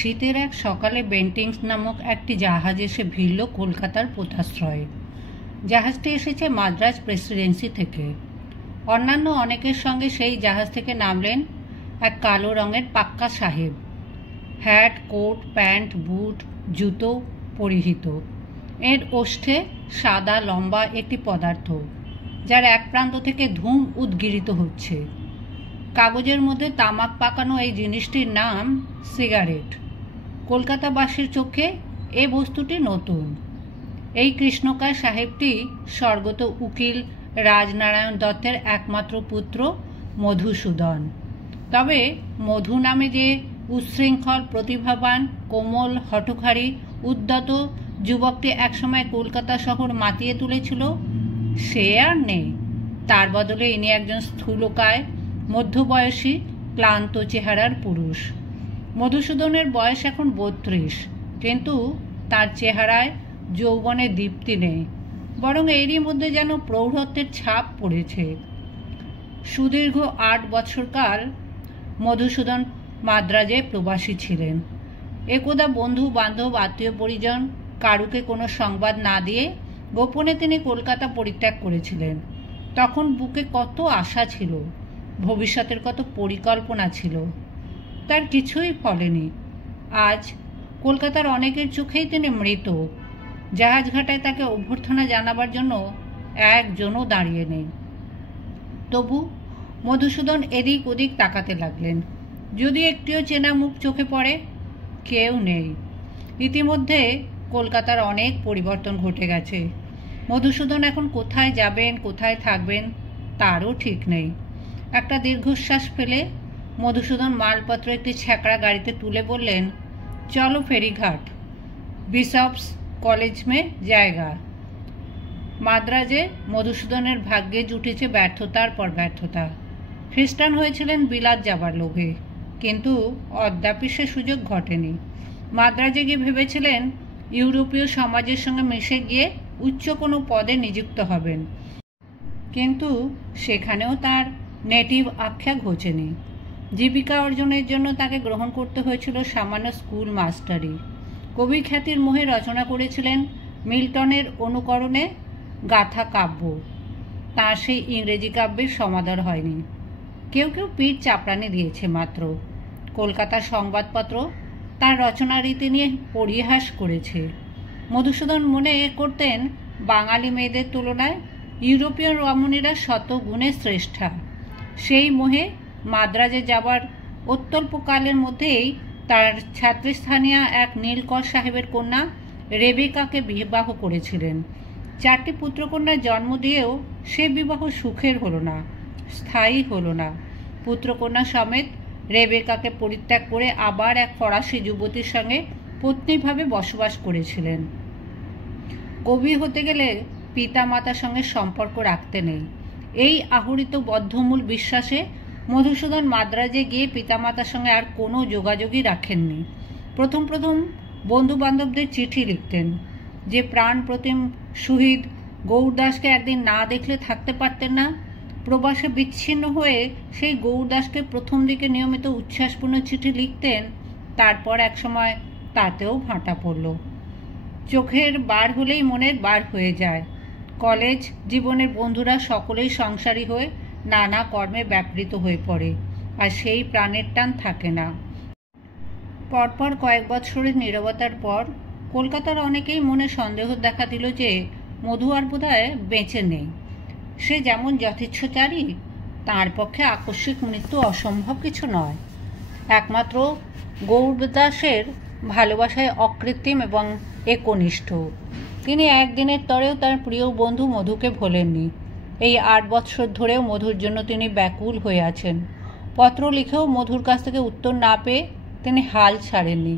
শীতের এক সকালে বেন্টিংস নামক একটি জাহাজ এসে ভিড়ল কলকাতার পোতাশ্রয়ে। জাহাজটি এসেছে মাদ্রাজ প্রেসিডেন্সি থেকে। অন্যান্য অনেকের সঙ্গে সেই জাহাজ থেকে নামলেন এক কালো রঙের পাক্কা সাহেব, হ্যাট, কোট, প্যান্ট, বুট, জুতো পরিহিত। এর ওষ্ঠে সাদা লম্বা একটি পদার্থ, যার এক প্রান্ত থেকে ধূম উদ্গীরিত হচ্ছে। কাগজের মধ্যে তামাক পাকানো এই জিনিসটির নাম সিগারেট। কলকাতাবাসীর চোখে এ বস্তুটি নতুন। এই কৃষ্ণকায় সাহেবটি স্বর্গত উকিল রাজনারায়ণ দত্তের একমাত্র পুত্র মধুসূদন। তবে মধু নামে যে উচ্ছৃঙ্খল, প্রতিভাবান, কোমল, হঠকারী, উদ্যত যুবকটি একসময় কলকাতা শহর মাতিয়ে তুলেছিল, সে আর নেই। তার বদলে ইনি একজন স্থূলকায়, মধ্যবয়সী, ক্লান্ত চেহারার পুরুষ। মধুসূদনের বয়স এখন 32, কিন্তু তার চেহারায় যৌবনের দীপ্তি নেই, বরং এরই মধ্যে যেন প্রৌঢ়ত্বের ছাপ পড়েছে। সুদীর্ঘ 8 বছরকাল মধুসূদন মাদ্রাজে প্রবাসী ছিলেন। একদা বন্ধু বান্ধব, আত্মীয় পরিজন কারুকে কোনো সংবাদ না দিয়ে গোপনে তিনি কলকাতা পরিত্যাগ করেছিলেন। তখন বুকে কত আশা ছিল, ভবিষ্যতের কত পরিকল্পনা ছিল, তার কিছুই ফলেনি। আজ কলকাতার অনেকের চোখেই তিনি মৃত। জাহাজঘাটায় তাকে অভ্যর্থনা জানাবার জন্য একজনও দাঁড়িয়ে নেই। তবু মধুসূদন এদিক ওদিক তাকাতে লাগলেন। যদি একটিও চেনা মুখ চোখে পড়ে, কেউ নেই। ইতিমধ্যে কলকাতার অনেক পরিবর্তন ঘটে গেছে। মধুসূদন এখন কোথায় যাবেন, কোথায় থাকবেন, তারও ঠিক নেই। একটা দীর্ঘশ্বাস ফেলে মধুসূদন মালপত্র একটি ছ্যাঁকড়া গাড়িতে তুলে বললেন, চলো ফেরিঘাট, বিশপস কলেজ মে জায়গা। মাদ্রাজে মধুসূদনের ভাগ্যে জুটেছে ব্যর্থতার পর ব্যর্থতা। খ্রিস্টান হয়েছিলেন বিলাত যাবার লোভে, কিন্তু অদ্যাপি সে সুযোগ ঘটেনি। মাদ্রাজে গিয়ে ভেবেছিলেন ইউরোপীয় সমাজের সঙ্গে মিশে গিয়ে উচ্চ কোনো পদে নিযুক্ত হবেন, কিন্তু সেখানেও তার নেটিভ আখ্যা ঘোচেনি। জীবিকা অর্জনের জন্য তাকে গ্রহণ করতে হয়েছিল সামান্য স্কুল মাস্টারি। কবি খ্যাতির মোহে রচনা করেছিলেন মিল্টনের অনুকরণে গাথা কাব্য। তার সেই ইংরেজি কাব্যের সমাদর হয়নি। কেউ কেউ পিঠ চাপড়ানি দিয়েছে মাত্র। কলকাতার সংবাদপত্র তার রচনা রীতি নিয়ে পরিহাস করেছে। মধুসূদন মনে করতেন বাঙালি মেয়েদের তুলনায় ইউরোপীয় রমণীরা শত গুণে শ্রেষ্ঠা। সেই মোহে মাদ্রাজে যাবার অত্যল্পকালের মধ্যেই তার ছাত্রস্থানীয় এক নীলকর সাহেবের কন্যা রেবেকাকে বিবাহ করেছিলেন। 4টি পুত্রকন্যার জন্ম দিয়েও সে বিবাহ সুখের হলো না, স্থায়ী হলো না। পুত্রকন্যা সমেত রেবেকাকে পরিত্যাগ করে আবার এক ফরাসি যুবতীর সঙ্গে পত্নীভাবে বসবাস করেছিলেন। কবি হতে গেলে পিতা মাতার সঙ্গে সম্পর্ক রাখতে নেই, এই আহরিত বদ্ধমূল বিশ্বাসে মধুসূদন মাদ্রাজে গিয়ে পিতামাতার সঙ্গে আর কোনো যোগাযোগই রাখেননি। প্রথম বন্ধু বান্ধবদের চিঠি লিখতেন। যে প্রাণ প্রতিম শহীদ গৌরদাসকে একদিন না দেখলে থাকতে পারতেন না, প্রবাসে বিচ্ছিন্ন হয়ে সেই গৌরদাসকে প্রথম দিকে নিয়মিত উচ্ছ্বাসপূর্ণ চিঠি লিখতেন। তারপর একসময় তাতেও ভাঁটা পড়ল। চোখের বার হলেই মনের বার হয়ে যায়। কলেজ জীবনের বন্ধুরা সকলেই সংসারী হয়ে নানা কর্মে ব্যাপৃত হয়ে পড়ে, আর সেই প্রাণের টান থাকে না। পরপর কয়েক বছরের নীরবতার পর কলকাতার অনেকেই মনে সন্দেহ দেখা দিল যে মধু আর বোধহয় বেঁচে নেই। সে যেমন যথেচ্ছচারী, তাঁর পক্ষে আকস্মিক মৃত্যু অসম্ভব কিছু নয়। একমাত্র গৌরদাসের ভালোবাসায় অকৃত্রিম এবং একনিষ্ঠ। তিনি একদিনের তরেও তার প্রিয় বন্ধু মধুকে ভোলেননি। এই 8 বছর ধরেও মধুর জন্য তিনি ব্যাকুল হয়ে আছেন। পত্র লিখেও মধুর কাছ থেকে উত্তর না পেয়ে তিনি হাল ছাড়েননি।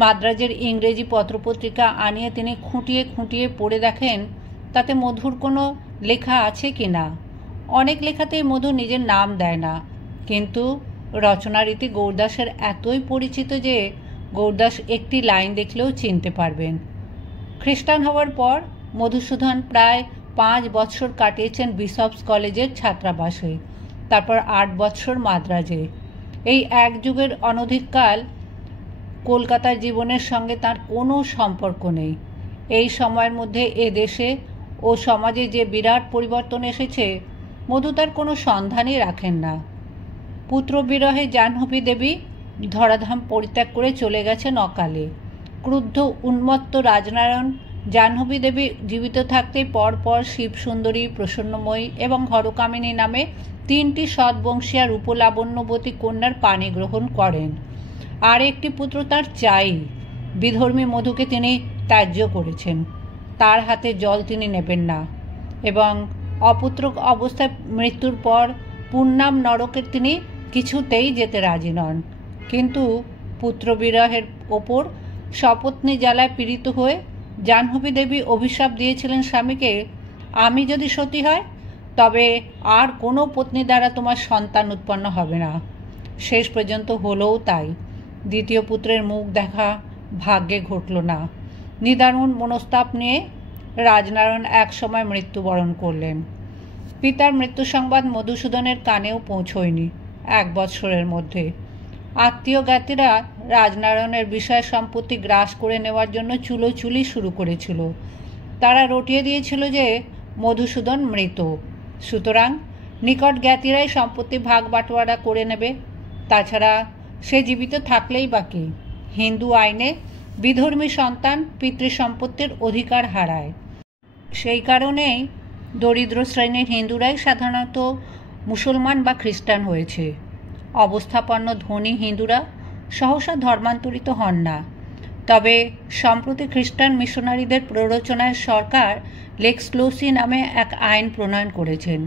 মাদ্রাজের ইংরেজি পত্রপত্রিকা আনিয়ে তিনি খুঁটিয়ে খুঁটিয়ে পড়ে দেখেন তাতে মধুর কোনো লেখা আছে কি না। অনেক লেখাতেই মধু নিজের নাম দেয় না, কিন্তু রচনারীতি গৌরদাসের এতই পরিচিত যে গৌরদাস একটি লাইন দেখলেও চিনতে পারবেন। খ্রিস্টান হওয়ার পর মধুসূদন প্রায় 5 বছর কাটিয়েছেন বিশপস কলেজের ছাত্রাবাসে, তারপর 8 বছর মাদ্রাজে। এই এক যুগের অনধিককাল কলকাতার জীবনের সঙ্গে তার কোনো সম্পর্ক নেই। এই সময়ের মধ্যে এ দেশে ও সমাজে যে বিরাট পরিবর্তন এসেছে, মধু তার কোনো সন্ধানই রাখেন না। পুত্রবিরহে জাহ্নবী দেবী ধরাধাম পরিত্যাগ করে চলে গেছেন অকালে। ক্রুদ্ধ উন্মত্ত রাজনারায়ণ জাহ্নবী দেবী জীবিত থাকতেই পরপর শিবসুন্দরী, প্রসন্নময়ী এবং হরকামিনী নামে 3টি সৎবংশীয়া রূপলাবণ্যবতী কন্যার পানি গ্রহণ করেন। আর একটি পুত্র তার চাই। বিধর্মী মধুকে তিনি ত্যায্য করেছেন। তার হাতে জল তিনি নেবেন না এবং অপুত্রক অবস্থায় মৃত্যুর পর পুণ্যাম নরকে তিনি কিছুতেই যেতে রাজি নন। কিন্তু পুত্রবিরহের ওপর সপত্নী জ্বালায় পীড়িত হয়ে জাহ্নবী দেবী অভিশাপ দিয়েছিলেন স্বামীকে, আমি যদি সতী হয় তবে আর কোনো পত্নী দ্বারা তোমার সন্তান উৎপন্ন হবে না। শেষ পর্যন্ত হলোও তাই। দ্বিতীয় পুত্রের মুখ দেখা ভাগ্যে ঘটল না। নিদারুণ মনস্তাপ নিয়ে রাজনারায়ণ একসময় মৃত্যুবরণ করলেন। পিতার মৃত্যু সংবাদ মধুসূদনের কানেও পৌঁছয়নি 1 বৎসরের মধ্যে। আত্মীয় জ্ঞাতিরা রাজনারায়ণের বিষয় সম্পত্তি গ্রাস করে নেওয়ার জন্য চুলোচুলি শুরু করেছিল। তারা রটিয়ে দিয়েছিল যে মধুসূদন মৃত, সুতরাং নিকট জ্ঞাতিরাই সম্পত্তি ভাগ বাটোয়ারা করে নেবে। তাছাড়া সে জীবিত থাকলেই বাকি। হিন্দু আইনে বিধর্মী সন্তান পিতৃসম্পত্তির অধিকার হারায়। সেই কারণেই দরিদ্র শ্রেণীর হিন্দুরাই সাধারণত মুসলমান বা খ্রিস্টান হয়েছে। অবস্থাপন্ন ধনী হিন্দুরা সহসা ধর্মান্তরিত হন না। তবে সম্প্রতি খ্রিস্টান মিশনারিদের প্ররোচনায় সরকার লেক্স লোসি নামে এক আইন প্রণয়ন করেছেন।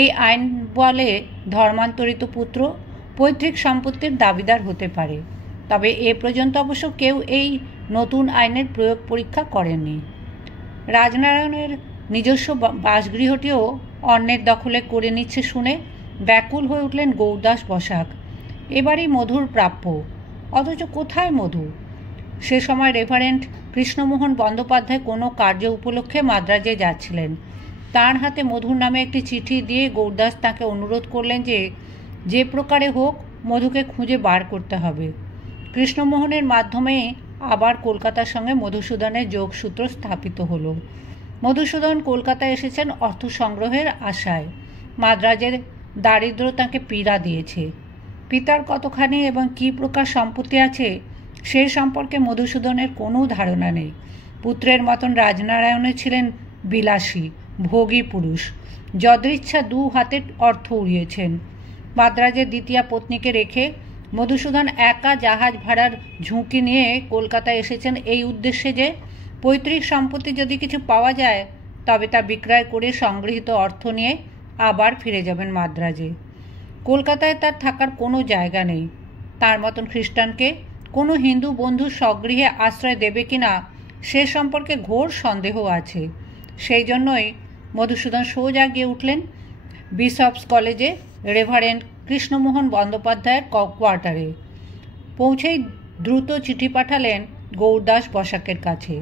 এই আইন বলে ধর্মান্তরিত পুত্র পৈতৃক সম্পত্তির দাবিদার হতে পারে। তবে এ পর্যন্ত অবশ্য কেউ এই নতুন আইনের প্রয়োগ পরীক্ষা করেনি। রাজনারায়ণের নিজস্ব বাসগৃহটিও অন্যের দখলে করে নিচ্ছে শুনে ব্যাকুল হয়ে উঠলেন গৌরদাস বসাক। এবারই মধুর প্রাপ্য, অথচ কোথায় মধু? সে সময় রেভারেন্ড কৃষ্ণমোহন বন্দ্যোপাধ্যায় কোনো কার্য উপলক্ষে মাদ্রাজে যাচ্ছিলেন। তার হাতে মধুর নামে একটি চিঠি দিয়ে গৌরদাস তাকে অনুরোধ করলেন যে প্রকারে হোক মধুকে খুঁজে বার করতে হবে। কৃষ্ণমোহনের মাধ্যমে আবার কলকাতার সঙ্গে মধুসূদনের যোগসূত্র স্থাপিত হলো। মধুসূদন কলকাতায় এসেছেন অর্থ সংগ্রহের আশায়। মাদ্রাজের দারিদ্র তাকে পীড়া দিয়েছে। পিতার কতখানি এবং কী প্রকার সম্পত্তি আছে সে সম্পর্কে মধুসূদনের কোনো ধারণা নেই। পুত্রের মতন রাজনারায়ণের ছিলেন বিলাসী, ভোগী পুরুষ। যদৃচ্ছা 2 হাতে অর্থ উড়িয়েছেন। মাদ্রাজের দ্বিতীয় পত্নীকে রেখে মধুসূদন একা জাহাজ ভাড়ার ঝুঁকি নিয়ে কলকাতায় এসেছেন এই উদ্দেশ্যে যে পৈতৃক সম্পত্তি যদি কিছু পাওয়া যায় তবে তা বিক্রয় করে সংগৃহীত অর্থ নিয়ে আবার ফিরে যাবেন মাদ্রাজে। কলকাতায় তার থাকার কোনো জায়গা নেই। তার মতন খ্রিস্টানকে কোনো হিন্দু বন্ধু স্বগৃহে আশ্রয় দেবে কিনা সে সম্পর্কে ঘোর সন্দেহ আছে। সেই জন্যই মধুসূদন সোজা গিয়ে উঠলেন বিশপস কলেজে রেভারেন্ড কৃষ্ণমোহন বন্দ্যোপাধ্যায়ের কোয়ার্টারে। পৌঁছেই দ্রুত চিঠি পাঠালেন গৌরদাস বসাকের কাছে।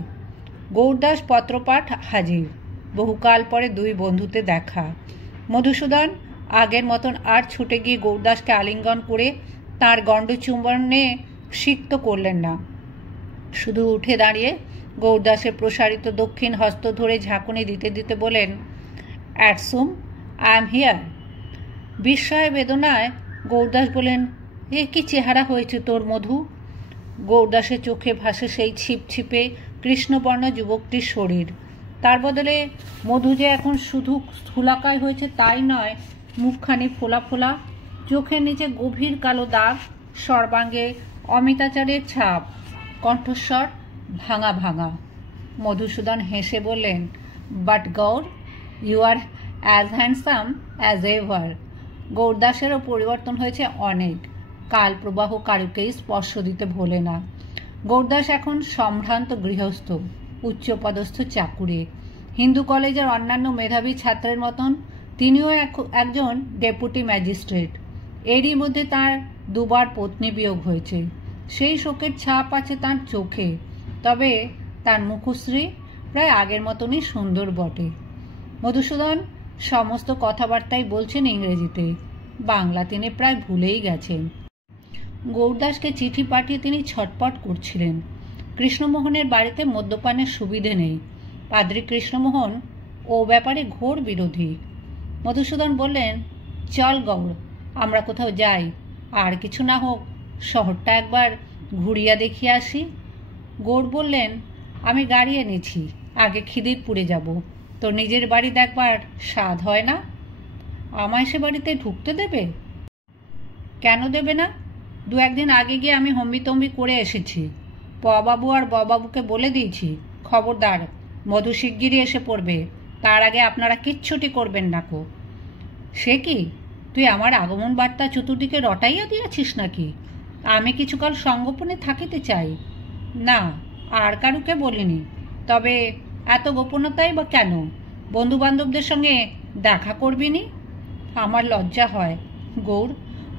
গৌরদাস পত্রপাঠ হাজির। বহুকাল পরে 2 বন্ধুতে দেখা। মধুসূদন আগের মতন আর ছুটে গিয়ে গৌরদাসকে আলিঙ্গন করে তাঁর গণ্ডচুম্বনে সিক্ত করলেন না। শুধু উঠে দাঁড়িয়ে গৌরদাসের প্রসারিত দক্ষিণ হস্ত ধরে ঝাঁকুনি দিতে দিতে বলেন, অ্যাটসুম, আই এম হিয়ার। বিস্ময় বেদনায় গৌরদাস বলেন, এ কি চেহারা হয়েছে তোর মধু? গৌরদাসের চোখে ভাসে সেই ছিপছিপে কৃষ্ণবর্ণ যুবকটির শরীর। তার বদলে মধু যে এখন শুধু স্থূলাকায় হয়েছে তাই নয়, মুখখানি ফোলা ফোলা, চোখের নিচে গভীর কালো দাগ, সর্বাঙ্গে অমিতাচারের ছাপ, কণ্ঠস্বর ভাঙা ভাঙা। মধুসূদন হেসে বললেন, but Gour, you are as handsome as ever. গৌরদাসেরও পরিবর্তন হয়েছে অনেক। কাল প্রবাহ কারুকেই স্পর্শ দিতে ভোলে না। গৌরদাস এখন সম্ভ্রান্ত গৃহস্থ, উচ্চপদস্থ চাকুরে। হিন্দু কলেজের অন্যান্য মেধাবী ছাত্রের মতন তিনিও একজন ডেপুটি ম্যাজিস্ট্রেট। এরই মধ্যে তার 2 বার পত্নী বিয়োগ হয়েছে। সেই শোকের ছাপ আছে তার চোখে। তবে তার মুখশ্রী প্রায় আগের মতনই সুন্দর বটে। মধুসূদন সমস্ত কথাবার্তাই বলছেন ইংরেজিতে। বাংলা তিনি প্রায় ভুলেই গেছেন। গৌরদাসকে চিঠি পাঠিয়ে তিনি ছটপট করছিলেন। কৃষ্ণমোহনের বাড়িতে মদ্যপানের সুবিধে নেই। পাদ্রী কৃষ্ণমোহন ও ব্যাপারে ঘোর বিরোধী। মধুসূদন বললেন, চল গৌর, আমরা কোথাও যাই, আর কিছু না হোক শহরটা একবার ঘুরিয়া দেখিয়ে আসি। গৌর বললেন, আমি গাড়ি এনেছি, আগে খিদিরপুরে যাব। তোর নিজের বাড়ি দেখবার স্বাদ হয় না? আমায় সে বাড়িতে ঢুকতে দেবে? কেন দেবে না? দু একদিন আগে গিয়ে আমি হম্বিতম্বি করে এসেছি। পবাবু আর ববাবুকে বলে দিয়েছি, খবরদার, মধু শিগগিরই এসে পড়বে, তার আগে আপনারা কিচ্ছুটি করবেন না কো। সে কি, তুই আমার আগমন বার্তা চতুর্দিকে রটাইয়া দিয়াছিস নাকি? আমি কিছুকাল সঙ্গোপনে থাকিতে চাই। না, আর কারুকে বলিনি। তবে এত গোপনতাই বা কেন? বন্ধুবান্ধবদের সঙ্গে দেখা করবিনি? আমার লজ্জা হয় গৌর।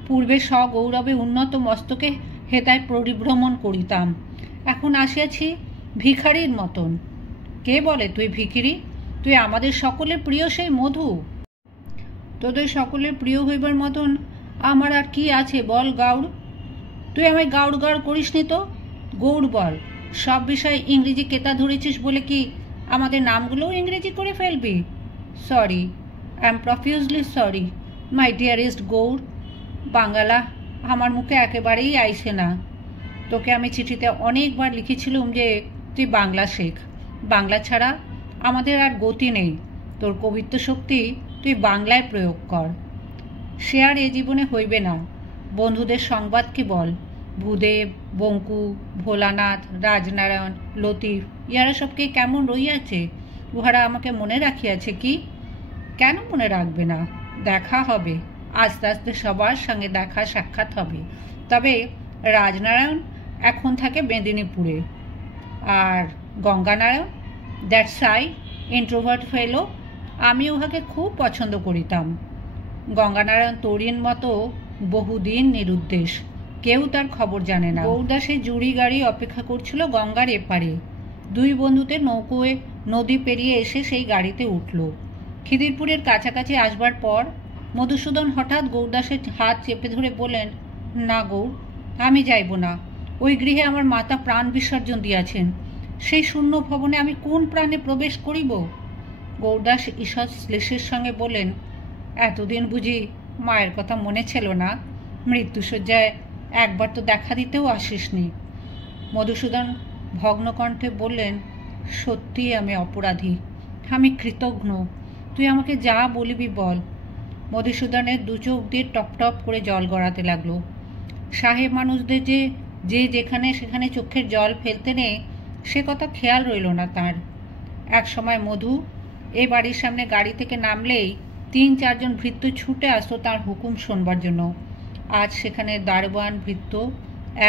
পূর্বে স্বগৌরবে উন্নত মস্তকে হেতায় পরিভ্রমণ করিতাম, এখন আসিয়াছি ভিখারির মতন। কে বলে তুই ভিখিরি? তুই আমাদের সকলের প্রিয় সেই মধু। তোদের সকলের প্রিয় হইবার মতন আমার আর কি আছে বল গাউড়? তুই আমায় গাউড় গাউড় করিসনি তো, গৌড় বল। সব বিষয়ে ইংরেজি কেতা ধরেছিস বলে কি আমাদের নামগুলোও ইংরেজি করে ফেলবি? Sorry, I am profusely sorry, my dearest Gour. Bangla আমার মুখে একেবারেই আইসে না। তোকে আমি চিঠিতে অনেকবার লিখেছিলুম যে তুই বাংলা শেখ। বাংলা ছাড়া আমাদের আর গতি নেই। তোর কবিত্ব শক্তি তুই বাংলায় প্রয়োগ কর। সে আর এ জীবনে হইবে না। বন্ধুদের সংবাদ কি বল? ভূদেব, বঙ্কু, ভোলানাথ, রাজনারায়ণ, লতিফ, ইহারা সবকে কেমন রইয়াছে? উহারা আমাকে মনে রাখিয়াছে কি? কেন মনে রাখবে না? দেখা হবে, আস্তে আস্তে সবার সঙ্গে দেখা সাক্ষাৎ হবে। তবে রাজনারায়ণ এখন থাকে মেদিনীপুরে। আর গঙ্গানারায়ণ, দ্যাটস আই, ইন্ট্রোভার্ট ফেলো। আমি উহাকে খুব পছন্দ করিতাম। গঙ্গানারায়ণ তরীণ মতো বহুদিন নিরুদ্দেশ, কেউ তার খবর জানে না। গৌরদাসের জুড়ি গাড়ি অপেক্ষা করছিল গঙ্গার এপারে। দুই বন্ধুতে নৌকোয় নদী পেরিয়ে এসে সেই গাড়িতে উঠল। খিদিরপুরের কাছাকাছি আসবার পর মধুসূদন হঠাৎ গৌরদাসের হাত চেপে ধরে বললেন, না গৌর, আমি যাইব না। ওই গৃহে আমার মাতা প্রাণ বিসর্জন দিয়াছেন। সেই শূন্য ভবনে আমি কোন প্রাণে প্রবেশ করিব? গৌরদাস ঈষৎ শ্লেষের সঙ্গে বললেন, এতদিন বুঝি মায়ের কথা মনে ছিল না? মৃত্যুশয্যায় একবার তো দেখা দিতেও আসিসনি। মধুসূদন ভগ্নকণ্ঠে বললেন, সত্যি আমি অপরাধী, আমি কৃতঘ্ন। তুই আমাকে যা বলিবি বল। মধুসূদনের দু চোখ দিয়ে টপ টপ করে জল গড়াতে লাগলো। সাহেব মানুষদের যে যেখানে সেখানে চোখের জল ফেলতে নেই, সে কথা খেয়াল রইল না তার। এক সময় মধু এই বাড়ির সামনে গাড়ি থেকে নামলেই ৩-৪ ভৃত্য ছুটে আসতো তার হুকুম শোনবার জন্য। আজ সেখানে দারোয়ান ভৃত্য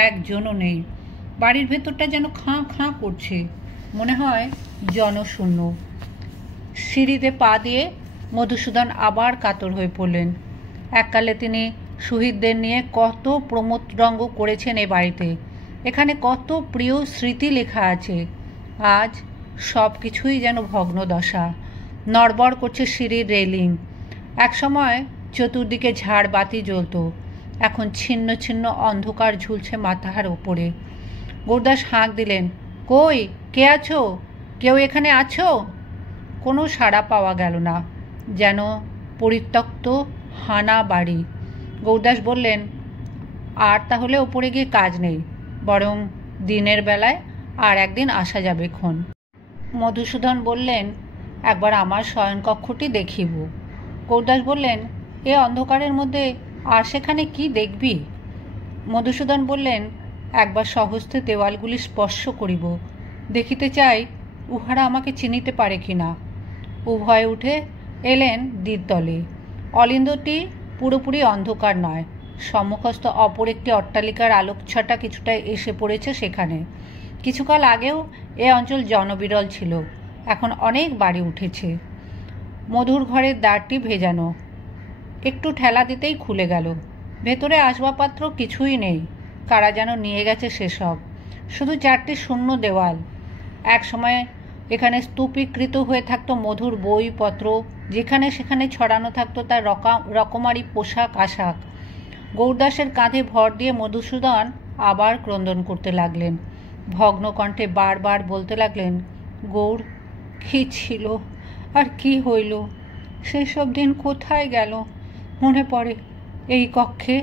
একজনও নেই। বাড়ির ভেতরটা যেন খাঁ খাঁ করছে, মনে হয় জনশূন্য। সিঁড়িতে পা দিয়ে মধুসূদন আবার কাতর হয়ে পড়লেন। এককালে তিনি শহীদদের নিয়ে কত প্রমোদরঙ্গ করেছেন এ বাড়িতে। এখানে কত প্রিয় স্মৃতি লেখা আছে। আজ সব কিছুই যেন ভগ্নদশা। নড়বড় করছে সিঁড়ির রেলিং। একসময় চতুর্দিকে ঝাড় বাতি জ্বলত, এখন ছিন্ন ছিন্ন অন্ধকার ঝুলছে মাথার ওপরে। গৌরদাস হাঁক দিলেন, কই, কে আছো? কেউ এখানে আছো? কোনো সাড়া পাওয়া গেল না, যেন পরিত্যক্ত হানা বাড়ি। গৌরদাস বললেন, আর তাহলে ওপরে গিয়ে কাজ নেই, বরং দিনের বেলায় আর একদিন আসা যাবে ক্ষণ। মধুসূদন বললেন, একবার আমার শয়নকক্ষটি দেখিব। গৌরদাস বললেন, এ অন্ধকারের মধ্যে আর সেখানে কি দেখবি? মধুসূদন বললেন, একবার সহস্তে দেওয়ালগুলি স্পর্শ করিব, দেখিতে চাই উহারা আমাকে চিনিতে পারে কি না। উভয়ে উঠে এলেন দ্বিতলে। অলিন্দটি পুরোপুরি অন্ধকার নয়, সম্মুখস্থ অপর একটি অট্টালিকার আলোকছটা কিছুটা এসে পড়েছে সেখানে। কিছুকাল আগেও এ অঞ্চল জনবিরল ছিল, এখন অনেক বাড়ি উঠেছে। মধুর ঘরের দ্বারটি ভেজানো, একটু ঠেলা দিতেই খুলে গেল। ভেতরে আসবাবপত্র কিছুই নেই, কারা যেন নিয়ে গেছে সেসব। শুধু 4টি শূন্য দেওয়াল। এক সময় এখানে স্তূপীকৃত হয়ে থাকতো মধুর বইপত্র, যেখানে সেখানে ছড়ানো থাকতো তার রকমারি পোশাক আশাক। গৌরদাসের কাঁধে ভর দিয়ে মধুসূদন আবার ক্রন্দন করতে লাগলেন। ভগ্ন কণ্ঠে বারবার বলতে লাগলেন, গৌর, কী ছিল আর কি হইল? সেসব দিন কোথায় গেল? মনে পড়ে এই কক্ষে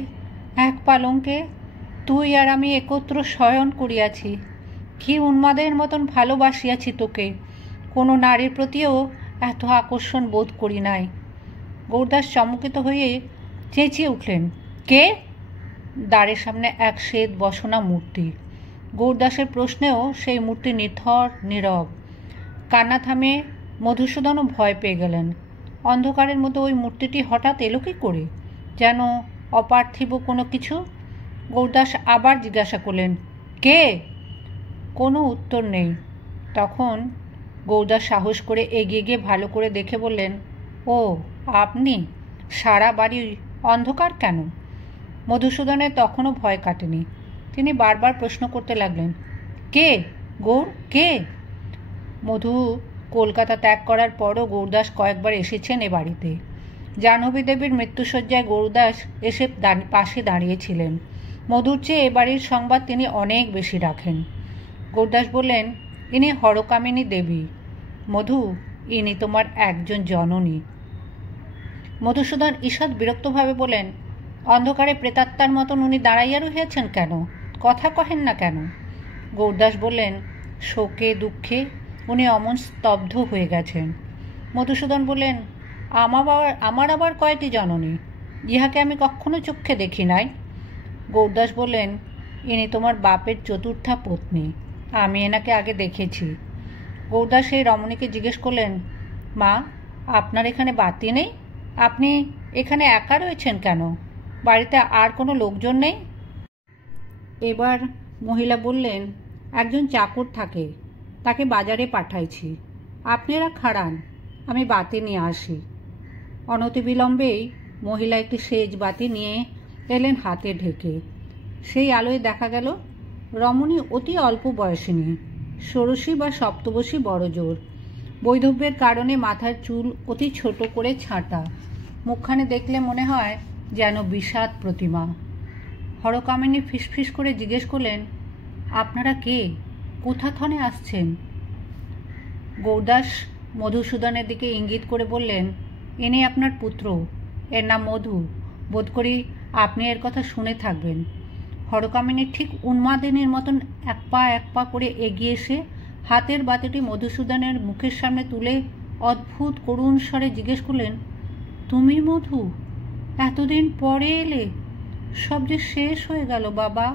এক পালঙ্কে তুই আর আমি একত্র শয়ন করিয়াছি। কি উন্মাদের মতন ভালোবাসিয়াছি তোকে। কোনো নারীর প্রতিও এত আকর্ষণ বোধ করি নাই। গৌরদাস চমকিত হয়ে চেঁচিয়ে উঠলেন, কে? দ্বারের সামনে এক শ্বেত বসনা মূর্তি। গৌরদাসের প্রশ্নেও সেই মূর্তি নিথর নীরব। কান্না থামিয়ে মধুসূদনও ভয় পেয়ে গেলেন। অন্ধকারের মতো ওই মূর্তিটি হঠাৎ এলো কী করে? যেন অপার্থিব কোনো কিছু। গৌরদাস আবার জিজ্ঞাসা করলেন, কে? কোনো উত্তর নেই। তখন গৌরদাস সাহস করে এগিয়ে গিয়ে ভালো করে দেখে বললেন, ও আপনি? সারা বাড়ি অন্ধকার কেন? মধুসূদনের তখনও ভয় কাটেনি। তিনি বারবার প্রশ্ন করতে লাগলেন, কে গৌর, কে? মধু কলকাতা ত্যাগ করার পরও গৌরদাস কয়েকবার এসেছেন এ বাড়িতে। জাহ্নবী দেবীর মৃত্যুশয্যায় গৌরদাস এসে পাশে দাঁড়িয়েছিলেন। মধুর চেয়ে এ বাড়ির সংবাদ তিনি অনেক বেশি রাখেন। গৌরদাস বললেন, ইনি হরকামিনী দেবী। মধু, ইনি তোমার একজন জননী। মধুসূদন ঈষৎ বিরক্তভাবে বলেন, অন্ধকারে প্রেতাত্মার মতন উনি দাঁড়াইয়া রহিয়াছেন কেন? কথা কহেন না কেন? গৌরদাস বললেন, শোকে দুঃখে উনি অমন স্তব্ধ হয়ে গেছেন। মধুসূদন বললেন, আমার আবার কয়টি জননী? ইহাকে আমি কখনো চক্ষে দেখি নাই। গৌরদাস বললেন, ইনি তোমার বাপের চতুর্থা পত্নী। আমি এনাকে আগে দেখেছি। গৌরদাস সেই রমণীকে জিজ্ঞেস করলেন, মা, আপনার এখানে বাতি নেই? আপনি এখানে একা রয়েছেন কেন? বাড়িতে আর কোনো লোকজন নেই? এবার মহিলা বললেন, একজন চাকর থাকে, তাকে বাজারে পাঠাইছি। আপনারা খাড়ান, আমি বাতি নিয়ে আসি। অনতিবিলম্বেই মহিলা একটি সেজ বাতি নিয়ে এলেন হাতে ঢেকে। সেই আলোয় দেখা গেল রমণী অতি অল্প বয়সিনী, ষোড়শী বা সপ্তবশী বড়জোর। বৈধব্যের কারণে মাথার চুল অতি ছোট করে ছাঁটা। মুখখানে দেখলে মনে হয় যেন বিষাদ প্রতিমা। হরকামিনী ফিসফিস করে জিজ্ঞেস করলেন, আপনারা কে? কোথাথনে আসছেন? গৌরদাস মধুসূদনের দিকে ইঙ্গিত করে বললেন, ইনি আপনার পুত্র, এর নাম মধু। বোধ করি আপনি এর কথা শুনে থাকবেন। হরকামিনী ঠিক উন্মাদিনীর মতন এক পা করে এগিয়ে এসে হাতের বাতিটি মধুসূদনের মুখের সামনে তুলে অদ্ভুত করুণ স্বরে জিজ্ঞেস করলেন, তুমি মধু? এতদিন পরে এলে? সব যে শেষ হয়ে গেল বাবা।